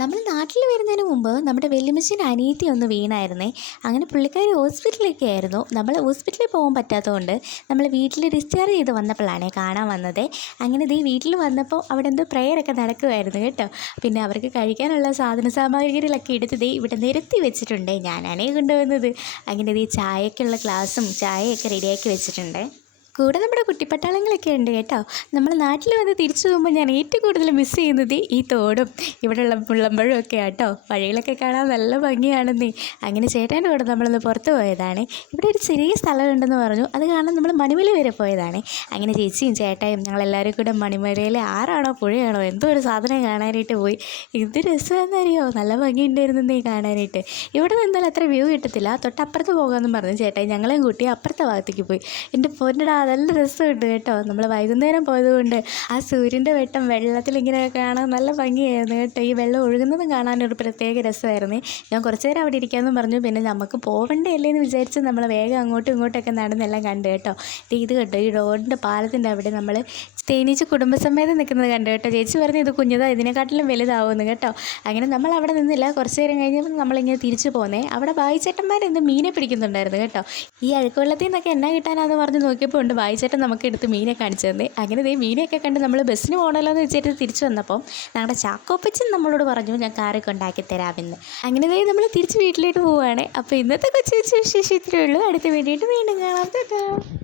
നമ്മൾ നാട്ടിൽ വരുന്നതിന് മുമ്പ് നമ്മുടെ വല്യമ്മച്ചീൻ്റെ അനിയത്തി ഒന്ന് വീണായിരുന്നേ. അങ്ങനെ പുള്ളിക്കാരി ഹോസ്പിറ്റലിലൊക്കെ ആയിരുന്നു. നമ്മൾ ഹോസ്പിറ്റലിൽ പോകാൻ പറ്റാത്തതുകൊണ്ട് നമ്മൾ വീട്ടിൽ ഡിസ്ചാർജ് ചെയ്ത് വന്നപ്പോഴാണ് കാണാൻ വന്നത്. അങ്ങനെ ദേ വീട്ടിൽ വന്നപ്പോൾ അവിടെ എന്തോ പ്രെയറൊക്കെ നടക്കുമായിരുന്നു കേട്ടോ. പിന്നെ അവർക്ക് കഴിക്കാനുള്ള സാധന സാമഗ്രികളൊക്കെ എടുത്ത് ദേ ഇവിടെ നിരത്തി വെച്ചിട്ടുണ്ട്. ഞാനാണേ കൊണ്ടുവന്നത്. അങ്ങനെ ദേ ചായക്കുള്ള ഗ്ലാസും ചായയൊക്കെ റെഡിയാക്കി വെച്ചിട്ടുണ്ട്. കൂടെ നമ്മുടെ കുട്ടിപ്പട്ടാളങ്ങളൊക്കെ ഉണ്ട് കേട്ടോ. നമ്മൾ നാട്ടിൽ വന്ന് തിരിച്ചു പോകുമ്പോൾ ഞാൻ ഏറ്റവും കൂടുതൽ മിസ്സ് ചെയ്യുന്നത് ഈ തോടും ഇവിടെയുള്ള മുള്ളമ്പഴവും ഒക്കെ ആട്ടോ. വഴികളൊക്കെ കാണാൻ നല്ല ഭംഗിയാണെന്നേ. അങ്ങനെ ചേട്ടൻ്റെ കൂടെ നമ്മളൊന്ന് പുറത്ത് പോയതാണ്. ഇവിടെ ഒരു ചെറിയ സ്ഥലമുണ്ടെന്ന് പറഞ്ഞു. അത് കാണാൻ നമ്മൾ മണിമല വരെ പോയതാണ്. അങ്ങനെ ചേച്ചിയും ചേട്ടായും ഞങ്ങളെല്ലാവരും കൂടെ മണിമലയിലെ ആറാണോ പുഴയാണോ എന്തോ ഒരു സാധനം കാണാനായിട്ട് പോയി. എന്ത് രസമാണെന്നറിയോ, നല്ല ഭംഗിയുണ്ടായിരുന്നേ കാണാനായിട്ട്. ഇവിടെ നിന്നാൽ അത്ര വ്യൂ കിട്ടത്തില്ല, തൊട്ടപ്പുറത്ത് പോകാമെന്ന് പറഞ്ഞു ചേട്ടായി ഞങ്ങളെയും കൂട്ടി അപ്പുറത്തെ ഭാഗത്തേക്ക് പോയി. എൻ്റെ പൊന്നടാ നല്ല രസമുണ്ട് കേട്ടോ. നമ്മൾ വൈകുന്നേരം പോയതുകൊണ്ട് ആ സൂര്യൻ്റെ വെട്ടം വെള്ളത്തിലിങ്ങനെ കാണാൻ നല്ല ഭംഗിയായിരുന്നു കേട്ടോ. ഈ വെള്ളം ഒഴുകുന്നതും കാണാനൊരു പ്രത്യേക രസമായിരുന്നു. ഞാൻ കുറച്ച് നേരം അവിടെ ഇരിക്കാമെന്ന് പറഞ്ഞു. പിന്നെ നമുക്ക് പോകണ്ടേ അല്ലേന്ന് വിചാരിച്ച് നമ്മൾ വേഗം അങ്ങോട്ടും ഇങ്ങോട്ടൊക്കെ നടന്നെല്ലാം കണ്ടു കേട്ടോ. ഇത് കേട്ടോ, ഈ റോഡിൻ്റെ പാലത്തിൻ്റെ അവിടെ നമ്മൾ തേനീച്ച കുടുംബസമേതം നിൽക്കുന്നത് കണ്ടു കേട്ടോ. ചേച്ചി പറഞ്ഞു ഇത് കുഞ്ഞതാ, ഇതിനെക്കാട്ടിലും വലുതാവുമെന്ന് കേട്ടോ. അങ്ങനെ നമ്മൾ അവിടെ നിന്നില്ല. കുറച്ച് നേരം കഴിഞ്ഞപ്പോൾ നമ്മളിങ്ങനെ തിരിച്ചു പോന്നേ. അവിടെ ബായിച്ചേട്ടന്മാരെന്ത് മീനെ പിടിക്കുന്നുണ്ടായിരുന്നു കേട്ടോ. ഈ അഴുക്കുവെള്ളത്തിൽ നിന്നൊക്കെ എന്നാ കിട്ടാനാന്ന് പറഞ്ഞ് നോക്കിയപ്പോൾ ഉണ്ട് ബായിച്ചേട്ടൻ നമുക്ക് എടുത്ത് മീനെ കാണിച്ചു തന്നെ. അങ്ങനെ ദേ മീനെയൊക്കെ കണ്ട് നമ്മൾ ബസ്സിന് പോകണമല്ലോ എന്ന് വെച്ചിട്ട് തിരിച്ചു വന്നപ്പോൾ ഞങ്ങളുടെ ചാക്കോപ്പച്ചൻ നമ്മളോട് പറഞ്ഞു ഞാൻ കാറൊക്കെ ഉണ്ടാക്കി തരാമെന്ന്. അങ്ങനെ ദേ നമ്മൾ തിരിച്ച് വീട്ടിലോട്ട് പോവുകയാണ്. അപ്പോൾ ഇന്നത്തെ കൊച്ചു കൊച്ചു വിശേഷം ഇത്രയേ ഉള്ളൂ. അടുത്ത വേണ്ടിയിട്ട് വീണ്ടും കാണാം.